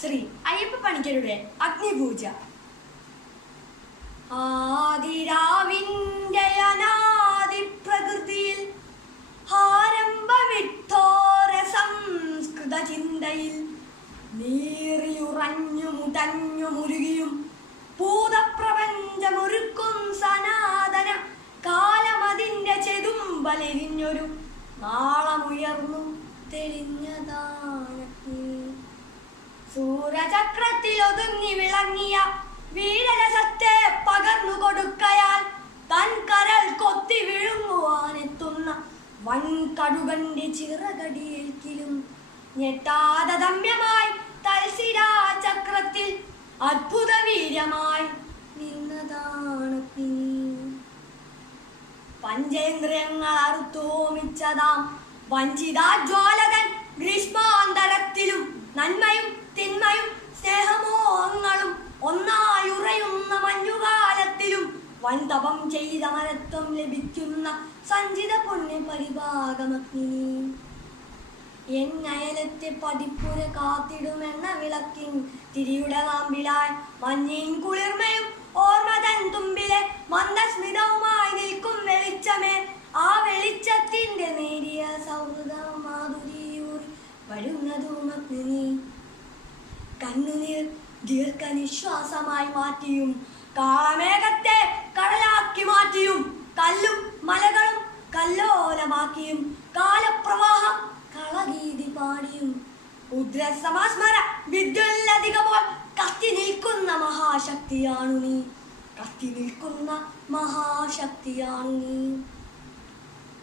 ശ്രീ അയ്യപ്പ പണിക്കരുടെ അഗ്നിപൂജ. ആദിരാവിന്റെ അനാദി പ്രകൃതിയിൽ ആരംഭമിട്ടോര സംസ്കൃത ചിന്തയിൽ നീറിയുറഞ്ഞു മുടഞ്ഞു മുരുകിയും ഭൂതപ്രപഞ്ചമൊരുക്കും സനാതന കാലമതിന്റെ ചെതുമ്പലെരിഞ്ഞൊരു നാളമുയർന്നു തെളിഞ്ഞതാണ്. സൂര്യചക്രത്തിൽ ഒതുങ്ങി വിളങ്ങിയ വീരരസത്തെ പകർന്നു കൊടുക്കയാൽ തൻ കരൾ കൊത്തി വിഴുങ്ങുവാനെത്തുന്ന വൻകടുകന്റെ ചിറകടിയേൽക്കിലും ഞെട്ടാതെ ദമ്യമായി തൽശിരാചക്രത്തിൽ അത്ഭുത വീര്യമായി നിന്നതാണ്. പഞ്ചേന്ദ്രിയങ്ങൾ അറുത്തോമിച്ചതാം വഞ്ചിതാജ്വാലകൻ ഗ്രീഷ്മാന്തരത്തിലും നന്മയും തിന്മയും സ്നേഹമോഹങ്ങളും ഒന്നായുറയുന്ന മഞ്ഞുകാലത്തിലും വൻതപം ചെയ്ത മരത്വം ലഭിക്കുന്ന സഞ്ചിത പുണ്യ പരിഭാഗമഗ്നി എന്നയലത്തെ പടിപ്പുര കാത്തിടുമെന്ന വിളക്കിൻ തിരിയുടെ നാമ്പിലായി മഞ്ഞയും കുളിർമയും ഓർമ്മ തൻ തുമ്പിലെ മന്ദസ്മിതവുമായി നിൽക്കും വെളിച്ചമേ, ആ വെളിച്ചത്തിന്റെ നേരിയ സൗഹൃദ മാധുരിയൂറി വരുന്നതും അഗ്നി. കണ്ണുനീർ ദീർഘനിശ്വാസമായി മാറ്റിയും കാളമേഘത്തെ കടലാക്കി മാറ്റിയും കല്ലും മലകളും കല്ലോലമാക്കിയും കാലപ്രവാഹം കളഗീതി പാടിയും ഉദ്രസമാസ്മര വിദ്യുല്ലധികമോൾ കത്തി നിൽക്കുന്ന മഹാശക്തിയാണു നീ, കത്തി നിൽക്കുന്ന മഹാശക്തിയാണു നീ.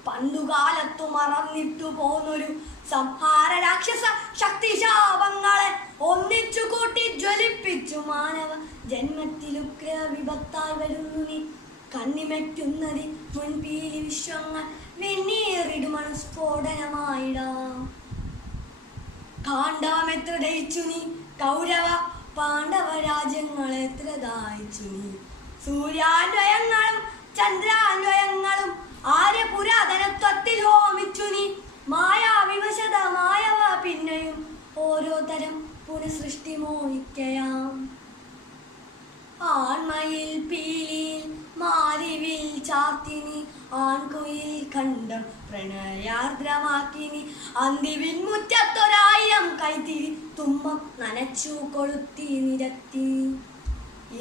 പണ്ടുകാലത്തു മറന്നിട്ടു പോന്നൊരു സംഹാര രാക്ഷസ ശക്തിശാപങ്ങളെ ഒന്നിച്ചു കൂട്ടി ജ്വലിപ്പിച്ചു മാനവ ജന്മത്തിലുഗ്ര വിപത്തായി വരുന്നു നീ. കണ്ണിമയ്ക്കുന്നതി മുൻപീലി വിശ്വങ്ങൾ വെണ്ണീറിടുമണു സ്ഫോടനമായിടാം. കാണ്ഡവം എത്ര ദയിച്ചു നീ, കൗരവ പാണ്ഡവ രാജ്യങ്ങൾ എത്ര ദായിച്ചു നീ. സൂര്യാന്വയങ്ങളും ചന്ദ്രാന്വയങ്ങളും ആര്യപുരാതനത്വത്തിൽ ഹോമിച്ചു നീ. മായാവിവശത മായവ പിന്നെയും ഓരോ തരം പുനഃസൃഷ്ടി മോഹിക്കയാം. ആൺമയിൽ പീലിയിൽ മാരിവിൽ ചാർത്തിനി, ആൺകുയിൽ കണ്ടം പ്രണയാർദ്രമാക്കിനി. അന്തിവിൻ മുറ്റത്തൊരായിരം കൈത്തിരി തുമ്പം നനച്ചു കൊളുത്തി നിരത്തി.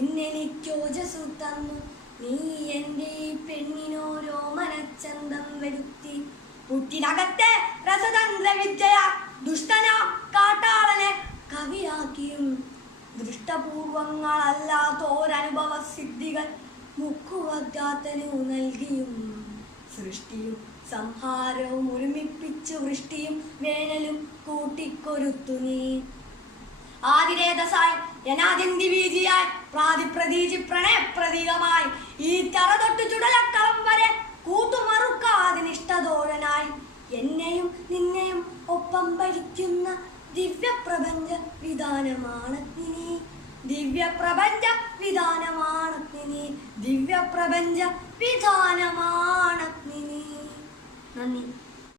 ഇന്നെനിക്കോജസു തന്നു നീ എൻ്റെ ഈ പെണ്ണിനോരോ മനച്ചന്തം വരുത്തി. പുറ്റിനകത്തെ രസതന്ത്ര വിദ്യയ ദുഷ്ടനാം കാട്ടാളനെ കവിയാക്കിയും ദൃഷ്ടപൂർവങ്ങളല്ലാത്തോരനുഭവ സിദ്ധികൾ മുക്കുവഗാത്തനു നൽകിയും സൃഷ്ടിയും സംഹാരവും ഒരുമിപ്പിച്ചു വൃഷ്ടിയും വേനലും കൂട്ടിക്കൊരുത്തു നീ. ആതിരേതസായി യനാദിന്ദിവീജിയായി പ്രാതിപ്രതീജി പ്രണയപ്രതീകമായി ഈ തറ തൊട്ട് ചുടലക്കളം വരെ കൂട്ടുമറുക്കാതിനിഷ്ടതോഴനായി എന്നെയും നിന്നെയും ഒപ്പം ഭരിക്കുന്ന ദിവ്യപ്രപഞ്ച വിധാനമാണഗ്നി. ദിവ്യപ്രപഞ്ച വിധാനമാണഗ്നി. ദിവ്യപ്രപഞ്ച വിധാനമാണഗ്നി. നന്ദി.